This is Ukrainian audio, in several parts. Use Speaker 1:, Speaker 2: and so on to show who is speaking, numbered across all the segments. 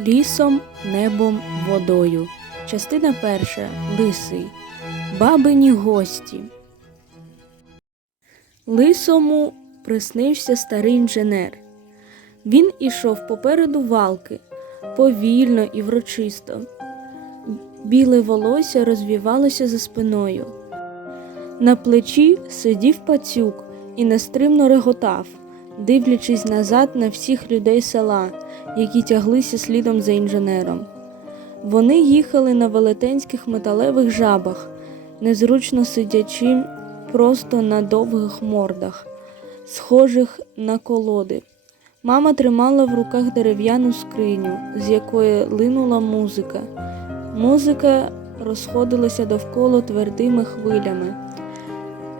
Speaker 1: Лісом, небом, водою. Частина перша. Лисий. Бабині гості. Лисому приснився старий інженер. Він ішов попереду валки, повільно і врочисто. Біле волосся розвівалося за спиною. На плечі сидів пацюк і нестримно реготав, дивлячись назад на всіх людей села, які тяглися слідом за інженером. Вони їхали на велетенських металевих жабах, незручно сидячи просто на довгих мордах, схожих на колоди. Мама тримала в руках дерев'яну скриню, з якої линула музика. Музика розходилася довкола твердими хвилями.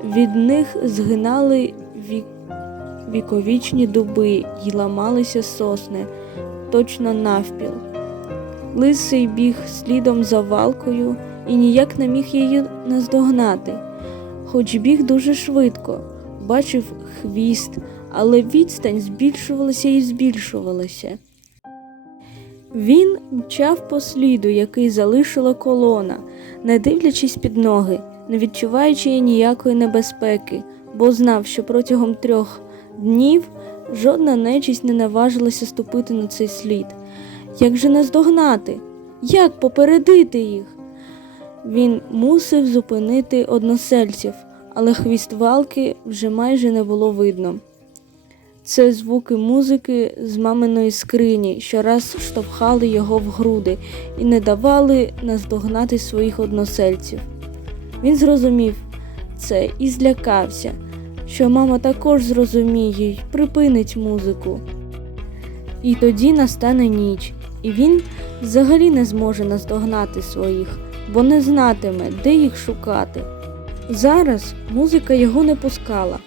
Speaker 1: Від них згинали. Віковічні дуби й ламалися сосни, точно навпіл. Лисий біг слідом за валкою і ніяк не міг її наздогнати, хоч біг дуже швидко, бачив хвіст, але відстань збільшувалася і збільшувалася. Він мчав по сліду, який залишила колона, не дивлячись під ноги, не відчуваючи ніякої небезпеки, бо знав, що протягом трьох днів жодна нечість не наважилася ступити на цей слід. Як же наздогнати? Як попередити їх? Він мусив зупинити односельців, але хвіст валки вже майже не було видно. Це звуки музики з маминої скрині, що раз штовхали його в груди і не давали наздогнати своїх односельців. Він зрозумів це і злякався, що мама також зрозуміє й припинить музику. І тоді настане ніч, і він взагалі не зможе наздогнати своїх, бо не знатиме, де їх шукати. Зараз музика його не пускала,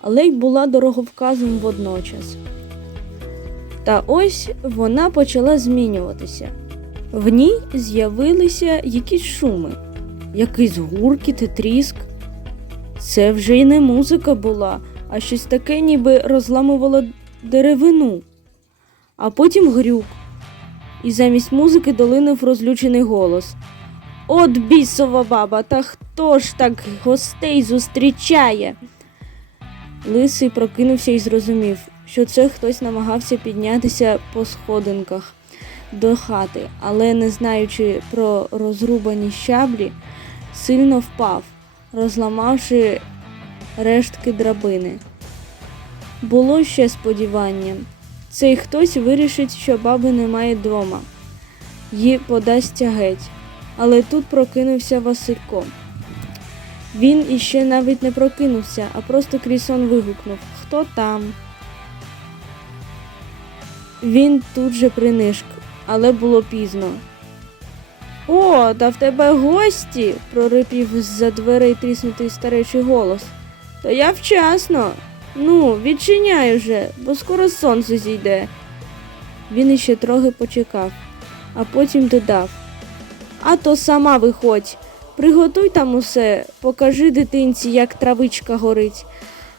Speaker 1: але й була дороговказом водночас. Та ось вона почала змінюватися. В ній з'явилися якісь шуми, якийсь гуркіт і тріск. Це вже й не музика була, а щось таке, ніби розламувало деревину, а потім грюк. І замість музики долинув розлючений голос. От бісова баба, та хто ж так гостей зустрічає? Лисий прокинувся і зрозумів, що це хтось намагався піднятися по сходинках до хати, але, не знаючи про розрубані щаблі, сильно впав, розламавши рештки драбини. Було ще сподівання. Цей хтось вирішить, що баби немає вдома, її подасться геть. Але тут прокинувся Василько. Він іще навіть не прокинувся, а просто крізь сон вигукнув Хто там? Він тут же принишк, але було пізно. О, та в тебе гості. прорипів з-за дверей тріснутий старечий голос. Та я вчасно. Ну, відчиняй уже, бо скоро сонце зійде. Він іще трохи почекав, а потім додав. А то сама виходь, приготуй там усе, покажи дитинці, як травичка горить,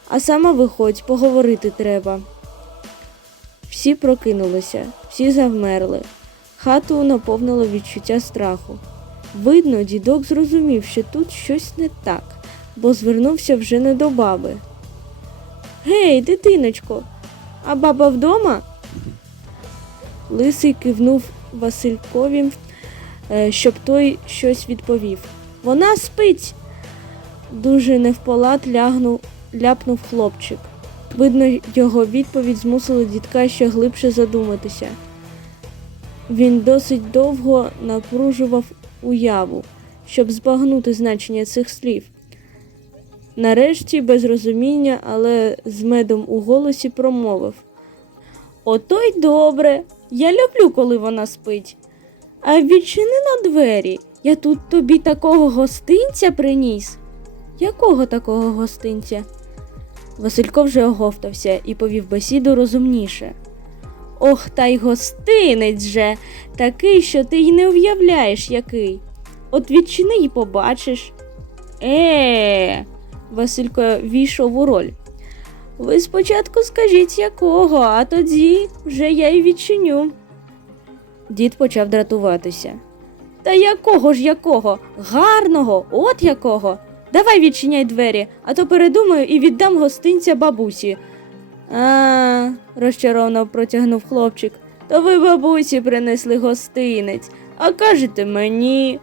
Speaker 1: а сама виходь, поговорити треба. Всі прокинулися, всі завмерли. Хату наповнило відчуття страху. Видно, дідок зрозумів, що тут щось не так, бо звернувся вже не до баби. Гей, дитиночко, а баба вдома? Лисий кивнув Василькові, е, щоб той щось відповів. Вона спить. Дуже невполад лягнув, ляпнув хлопчик. Видно, його відповідь змусила дідка ще глибше задуматися. Він досить довго напружував уяву, щоб збагнути значення цих слів. Нарешті, без розуміння, але з медом у голосі промовив Ото й добре. Я люблю, коли вона спить. А відчини на двері. Я тут тобі такого гостинця приніс. Якого такого гостинця? Василько вже оговтався і повів бесіду розумніше. Ох, та й гостинець же, такий, що ти й не уявляєш, який. От відчини й побачиш. Е, Василько війшов у роль. Ви спочатку скажіть якого, а тоді вже я й відчиню. Дід почав дратуватися. Та якого ж якого? Гарного, от якого. Давай відчиняй двері, а то передумаю і віддам гостинця бабусі. А, розчаровано протягнув хлопчик. То ви бабусі принесли гостинець, а кажете мені.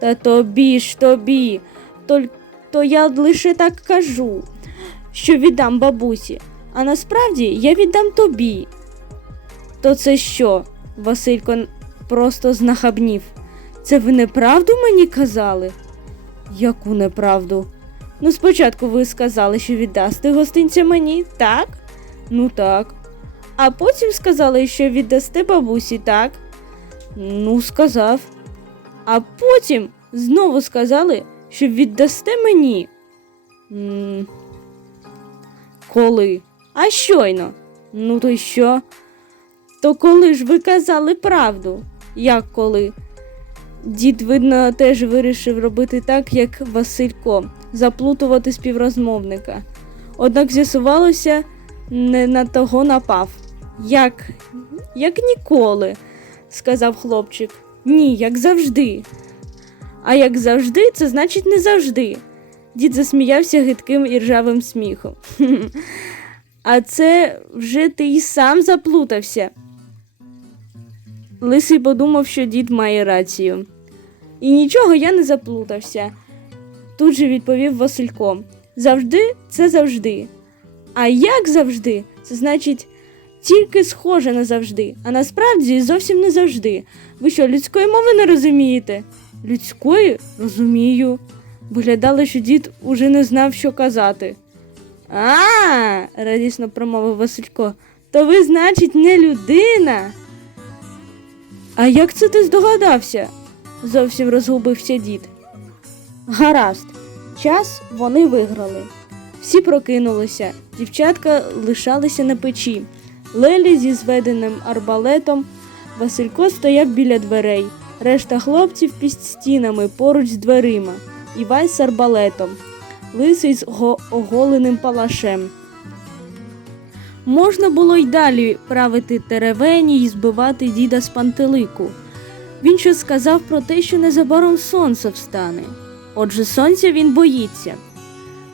Speaker 1: Та тобі ж тобі. То, то я лише так кажу, що віддам бабусі, а насправді я віддам тобі. То це що? Василько просто знахабнів. Це ви неправду мені казали? Яку неправду? Ну, спочатку ви сказали, що віддасте гостинця мені, так? Ну так. А потім сказали, що віддасте бабусі, так? Ну, сказав. А потім знову сказали, що віддасте мені. м Коли? А щойно. Ну то й що? То коли ж ви казали правду? Як коли? Дід, видно, теж вирішив робити так, як Василько, заплутувати співрозмовника. Однак з'ясувалося, не на того напав. Як? Як ніколи, сказав хлопчик. Ні, як завжди. А як завжди, це значить не завжди. Дід засміявся гидким і ржавим сміхом. А це вже ти й сам заплутався. Лисий подумав, що дід має рацію. І нічого я не заплутався. Тут же відповів Василько. Завжди це завжди. А як завжди, це значить тільки схоже на завжди, а насправді зовсім не завжди. Ви що, людської мови не розумієте? Людської? Розумію. Виглядало, що дід уже не знав, що казати. А, радісно промовив Василько. То ви, значить, не людина. А як це ти здогадався? зовсім розгубився дід. Гаразд, час вони виграли. Всі прокинулися, дівчатка лишалися на печі. Лелі зі зведеним арбалетом, Василько стояв біля дверей, решта хлопців під стінами поруч з дверима, Івай з арбалетом, лисий з го- оголеним палашем. Можна було й далі правити теревені і збивати діда з пантелику. Він ще сказав про те, що незабаром сонце встане. Отже, сонця він боїться.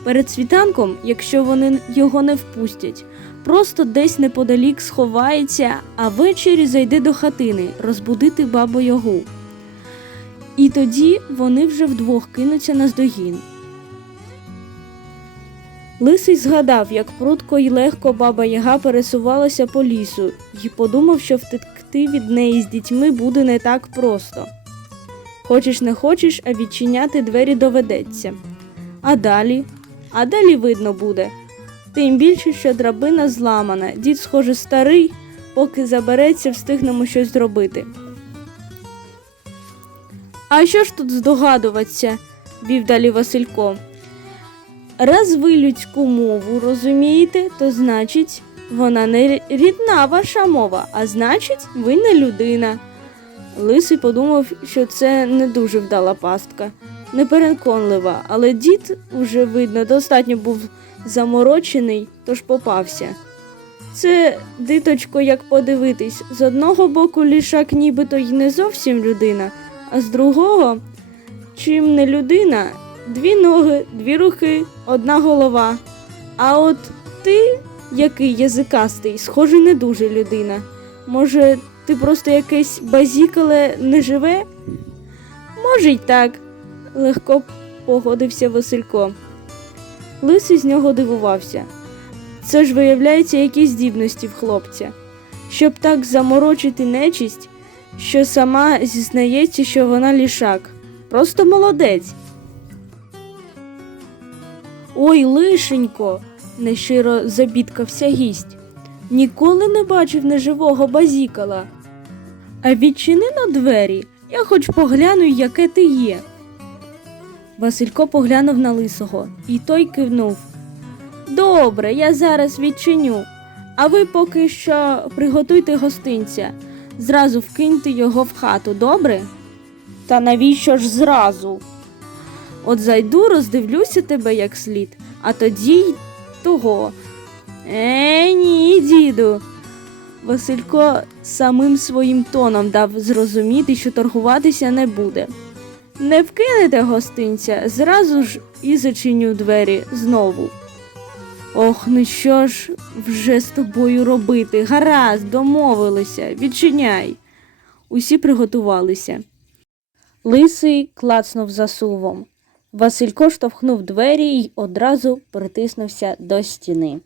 Speaker 1: Перед світанком, якщо вони його не впустять, просто десь неподалік сховається, а ввечері зайде до хатини розбудити бабу Ягу. І тоді вони вже вдвох кинуться на здогін. Лисий згадав, як прудко й легко баба Яга пересувалася по лісу, і подумав, що втекти від неї з дітьми буде не так просто. Хочеш не хочеш, а відчиняти двері доведеться. А далі? А далі видно буде. Тим більше, що драбина зламана, дід, схоже, старий, поки забереться, встигнемо щось зробити. А що ж тут здогадуватися? вів далі Василько. Раз ви людську мову розумієте, то значить, вона не рідна ваша мова, а значить, ви не людина. Лисий подумав, що це не дуже вдала пастка, непереконлива, але дід, уже видно, достатньо був заморочений, тож попався. Це, диточко, як подивитись, з одного боку лішак нібито й не зовсім людина, а з другого, чим не людина, дві ноги, дві руки, одна голова. А от ти, який язикастий, схоже, не дуже людина. Може, ти просто якесь базікале не живе? Може, й так, легко погодився Василько. Лисий з нього дивувався. Це ж виявляється якісь здібності в хлопця. Щоб так заморочити нечисть, що сама зізнається, що вона лішак. Просто молодець. Ой, лишенько, нещиро забідкався гість. Ніколи не бачив неживого базікала. А відчини на двері, я хоч погляну, яке ти є. Василько поглянув на лисого, і той кивнув. Добре, я зараз відчиню. А ви поки що приготуйте гостинця. Зразу вкиньте його в хату, добре? Та навіщо ж зразу? От зайду, роздивлюся тебе як слід, а тоді й того. Е, ні, діду. Василько самим своїм тоном дав зрозуміти, що торгуватися не буде. Не вкинете гостинця, зразу ж і зачиню двері знову. Ох, ну що ж вже з тобою робити? Гаразд, домовилися, відчиняй. Усі приготувалися. Лисий клацнув засувом. Василько штовхнув двері й одразу притиснувся до стіни.